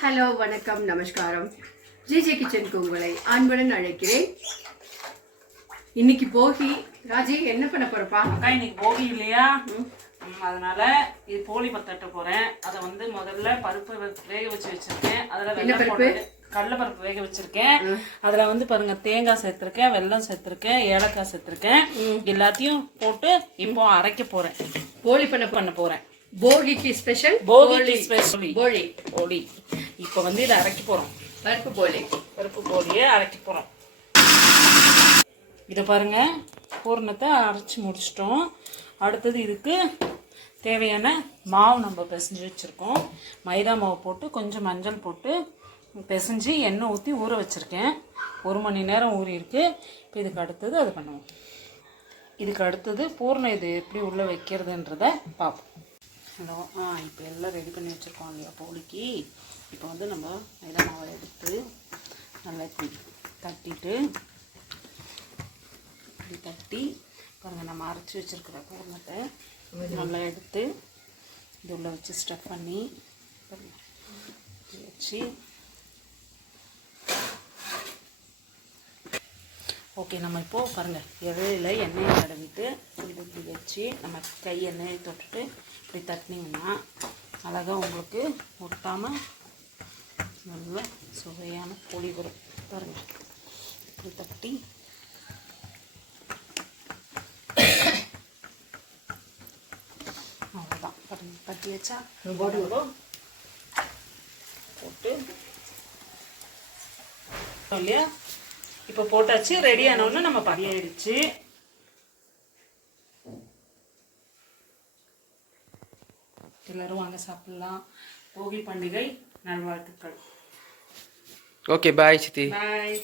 Hello வணக்கம் நமஸ்காரம். GJ கிச்சனுக்கு உங்களை அன்புடன் அழைக்கிறேன். இன்னைக்கு போகி. ராஜி என்ன பண்ண போறப்பா? அக்கா இன்னைக்கு போகி இல்லையா, அதனால இது போலி பத்தட்ட போறேன். அதை வந்து முதல்ல பருப்பு வேக வச்சு வச்சிருக்கேன். அதுல கடலைப்பருப்பு வேக வச்சிருக்கேன். அதுல வந்து பாருங்க, தேங்காய் சேர்த்திருக்கேன், வெல்லம் சேர்த்திருக்கேன், ஏலக்காய் சேர்த்திருக்கேன். எல்லாத்தையும் போட்டு இப்போ அரைக்க போறேன். போலி பண்ண போறேன். போகிக்கு ஸ்பெஷல் போலி. இப்போ வந்து இதை அரைக்க போறோம். பருப்பு போலியே அரைக்க போறோம். இதை பாருங்க, பூரணத்தை அரைச்சி முடிச்சிட்டோம். அடுத்தது இதுக்கு தேவையான மாவு நம்ம பிசைஞ்சு வச்சுருக்கோம். மைதா மாவு போட்டு கொஞ்சம் மஞ்சள் போட்டு பிசைஞ்சு எண்ணெய் ஊற்றி ஊற வச்சுருக்கேன். 1 மணி நேரம் ஊறி இருக்கு. இப்போ இதுக்கு அடுத்தது அது பண்ணுவோம். இதுக்கு அடுத்தது பூரணம் இது எப்படி உள்ளே வைக்கிறதுன்றத பார்ப்போம். ஹலோ, இப்போ எல்லாம் ரெடி பண்ணி வச்சுருக்கோம் இல்லையா போலிக்கு. இப்போ வந்து நம்ம மைதா மாவை எடுத்து நல்லா இப்படி தட்டிட்டு இப்படி தட்டி பாருங்கள், நம்ம அரைச்சி வச்சுருக்கிற பூரணத்தை நல்லா எடுத்து இது உள்ள வச்சு ஸ்டஃப் பண்ணி வச்சு ஓகே. நம்ம இப்போது பாருங்கள், இடையில எண்ணெயை தடவிட்டு இப்படி வச்சு நம்ம கை எண்ணெயை தொட்டுட்டு இப்படி தட்டினீங்கன்னா அழகாக உங்களுக்கு ஒட்டாமல் நல்ல சுவையான பொடி வரும். பாருங்கள், இப்படி தட்டி அவ்வளோதான். பாருங்கள், தட்டி வச்சா போட்டு இல்லையா. இப்போ போட்டாச்சு, ரெடி ஆனோன்னு நம்ம ஆயிடுச்சு. எல்லாரும் வாங்க சாப்பிடலாம். போகி பண்டிகை நல்வாழ்த்துக்கள். ஓகே, பாய் சித்தி. பாய்.